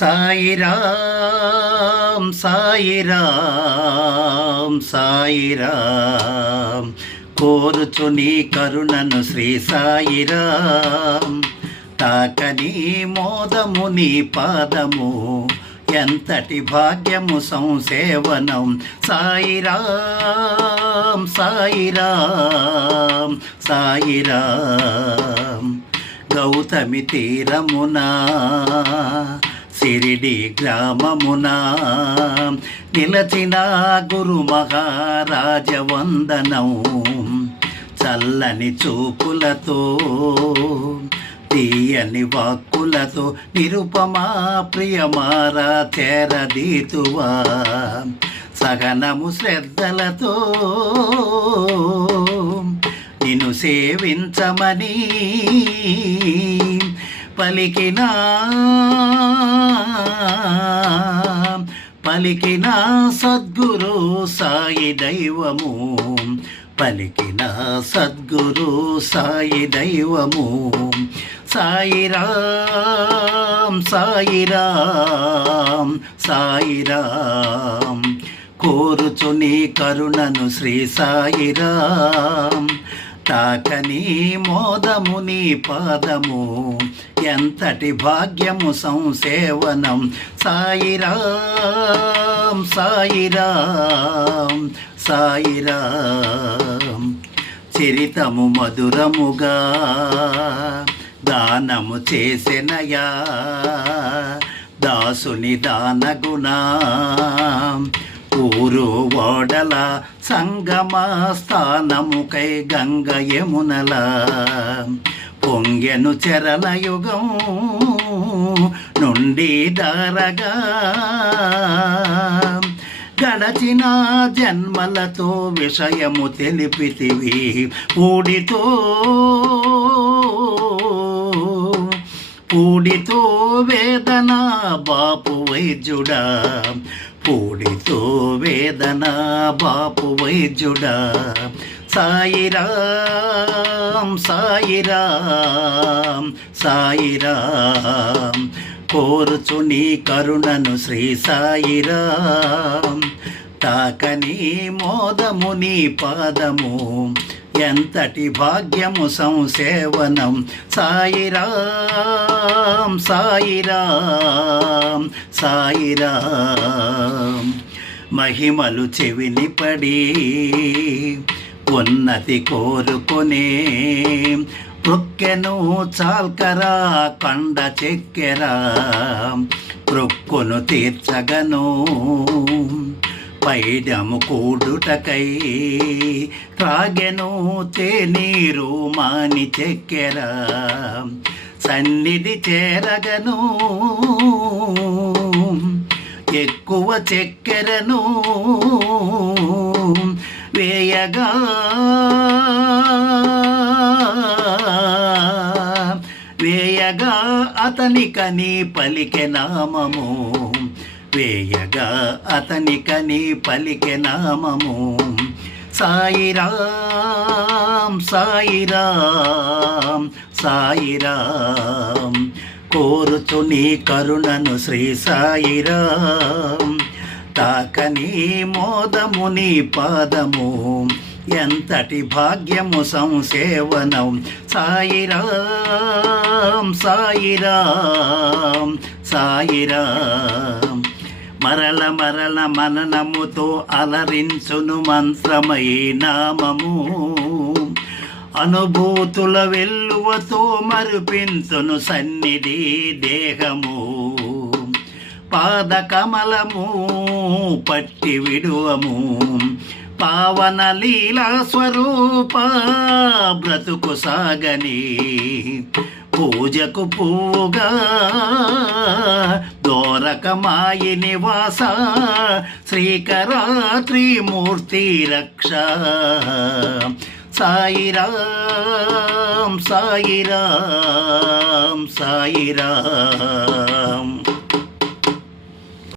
సాయిరాం సాయిరాం సాయిరాం కోరుచు నీ కరుణను శ్రీ సాయిరాం తాకని మోదము నీ పాదము ఎంతటి భాగ్యము సంసేవనం సాయిరాం సాయిరాం సాయిరాం గౌతమి తీరమునా సిరిడి గ్రామమునా నిలచిన గురు మహారాజ వందనం చల్లని చూపులతో తీయని వాక్కులతో నిరుపమా ప్రియమారా చేరదీతువా సహనము శ్రద్ధలతో నిన్ను సేవించమని పలికిన సద్గురు సాయి దైవము పలికిన సద్గురు సాయి దైవము సాయిరాం సాయిరాం సాయిరాం కోరుచు నీ కరుణను శ్రీ సాయిరాం తాకని మోదము నీ పాదము ఎంతటి భాగ్యము సంసేవనం సాయిరాం సాయిరాం సాయిరాం చరితము మధురముగా దానము చేసెనయా దాసుని దానగుణా ఊరు ఓడల సంగమ స్థానముకై గంగ యమునల పొంగెను చరణ యుగం నుండి దారగా గడచిన జన్మలతో విషయము తెలిపితివి పూడితో వేదన బాపు వైద్యుడా పూడితో వేదన బాపు వైద్యుడా సాయిరాం సాయిరాం సాయిరాం కోరుచు నీ కరుణను శ్రీ సాయిరాం తాకని మోదము నీ పాదము ఎంతటి భాగ్యము సంసేవనం సాయిరాం సాయిరాం సాయిరాం మహిమలు చెవిని పడి ఉన్నతి కోరుకునే ప్రొక్కెను చాల్కరా కండ చెక్కెరా ప్రొక్కును తీర్చగను పైడము కూడుటకై త్రాగెను తేనీరు మాని చెక్కెరా సన్నిధి చేరగను ఎక్కువ చెక్కెరను వేయగా అతనికని పలికె నామము వేయగా అతనికని పలికె నామము సాయిరాం సాయిరాం సాయిరాం కోరుచు నీ కరుణను శ్రీ సాయిరాం తాకని మోదము నీ పాదము ఎంతటి భాగ్యము సంసేవనం సాయిరాం సాయిరాం సాయిరాం మరల మరల మననముతో అలరించును మంత్రమై నామము అనుభూతుల వెల్లువతో మరుపించును సన్నిధి దేహము పాదకమలము పట్టి విడువము పావన లీలా స్వరూప బ్రతుకు సాగని పూజకు పువ్వుగా దోరకమాయి నివాస శ్రీకరాత్రి మూర్తి రక్ష సాయిరాం సాయిరాం సాయిరాం